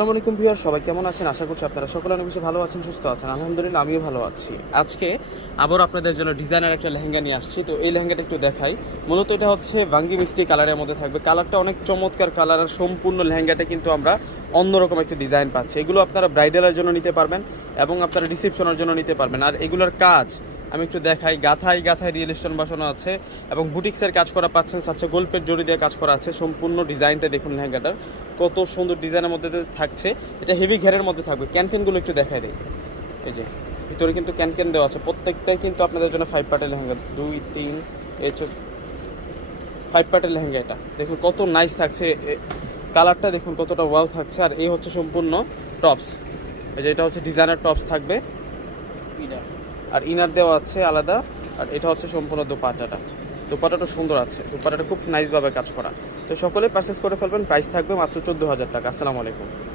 আসসালামু আলাইকুম ভিউয়ার, সবাই কেমন আছেন? আশা করছি আপনারা সকলে অনেক বেশি ভালো আছেন, সুস্থ আছেন। আলহামদুলিল্লাহ আমিও ভালো আছি। আজকে আবার আপনাদের জন্য ডিজাইনার একটা লেহেঙ্গা নিয়ে আসছি। তো এই লেহেঙ্গাটা একটু দেখাই। মূলত এটা হচ্ছে ভাঙ্গি মিষ্টি কালারের মধ্যে থাকবে। কালারটা অনেক চমৎকার কালার, আর সম্পূর্ণ লেহেঙ্গাটা কিন্তু আমরা অন্যরকম একটা ডিজাইন পাচ্ছি। এগুলো আপনারা ব্রাইডালের জন্য নিতে পারবেন এবং আপনারা রিসেপশনের জন্য নিতে পারবেন। আর এগুলোর কাজ আমি একটু দেখাই। গাথায় গাথায় রিয়েল স্টোন বসানো আছে এবং বুটিক্সের কাজ করা পাচ্ছেন। আচ্ছা, গোল্পের জড়ি দিয়ে কাজ করা আছে। সম্পূর্ণ ডিজাইনটা দেখুন লেহেঙ্গাটার কত সুন্দর ডিজাইনের মধ্যে থাকছে। এটা হেভি ঘেরের মধ্যে থাকবে। ক্যানকেনগুলো একটু দেখায় দেয়। এই যে ভিতরে কিন্তু ক্যানকেন দেওয়া আছে। প্রত্যেকটাই কিন্তু আপনাদের জন্য 5 পার্টের লেহেঙ্গা। 2 3 এই 5 পার্টের লেহেঙ্গা। এটা দেখুন কত নাইস থাকছে। কালারটা দেখুন কতটা ওয়াও থাকছে। আর এই হচ্ছে সম্পূর্ণ টপস। এই যে এটা হচ্ছে ডিজাইনার টপস থাকবে, আর ইনার দেওয়া আছে আলাদা। আর এটা হচ্ছে সম্পূর্ণ দোপাট্টাটা সুন্দর আছে। দোপাট্টাটা খুব নাইসভাবে কাজ করা। তো সকলে পারচেস করে ফেলবেন। প্রাইস থাকবে মাত্র 14,000 টাকা। আসসালামু আলাইকুম।